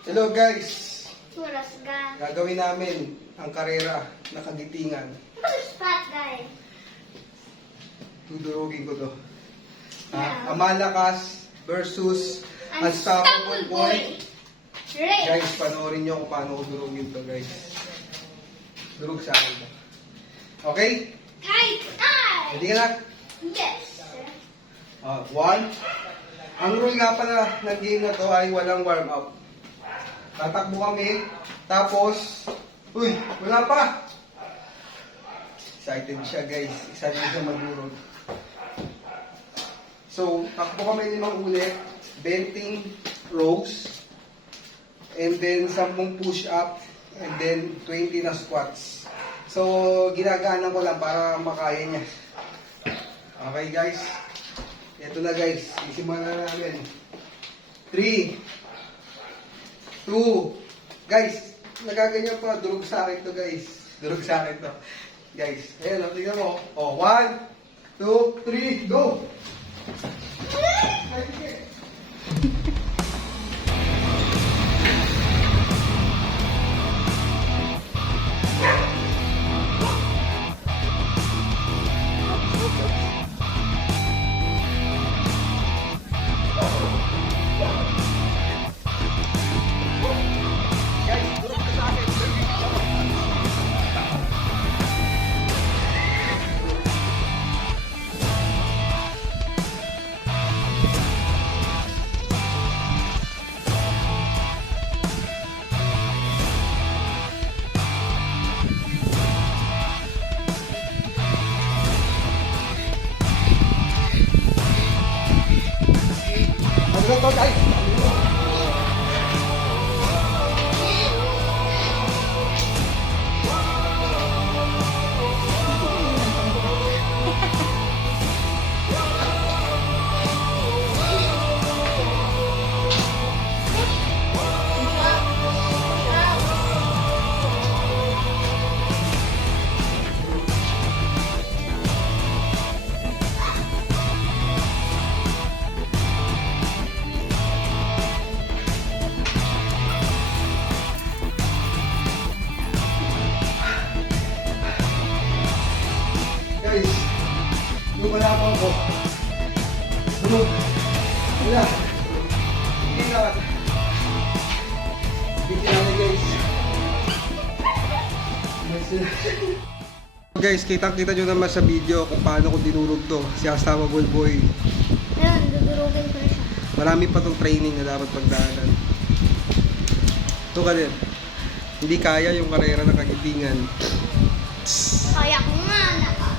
Hello guys! Suras ga. Gagawin namin ang karera na kagitingan. Spot guys. Tudurugin ko to. Yeah. Ang malakas versus Unstoppable Boy. Ray. Guys, panoorin nyo kung paano ko durugin to guys. Durug sa akin to. Okay? Kahit ay. Ready ka na? Yes. One. Ang rule nga pala ng game na to ay walang warm up. Tatakbo kami, tapos, uy, wala pa! Excited siya guys, excited siya magurog. So, takbo kami 5 ulit, 20 rows, and then 10 push up, and then 20 na squats. So, ginagaanan ko lang para makaya niya. Okay guys? Ito na guys, isimulan na namin. 3, 2, guys, nagaganyan pa, durog sa akin to guys. Durog sa akin to. Guys, ayan, tingnan mo. 1, 2, 3, go! Ano to guys? Guys, wala pa ako. Durog. Wala. Hindi na. Hindi na guys. Guys, kitang-kita nyo naman sa video kung paano ko dinurog to. Si Unstoppable Boy. Ayun, dudurugin ko na siya. Marami pa tong training na dapat pagdaanan. Ito ka din. Hindi kaya yung karera ng kagitingan. Kaya ko nga na.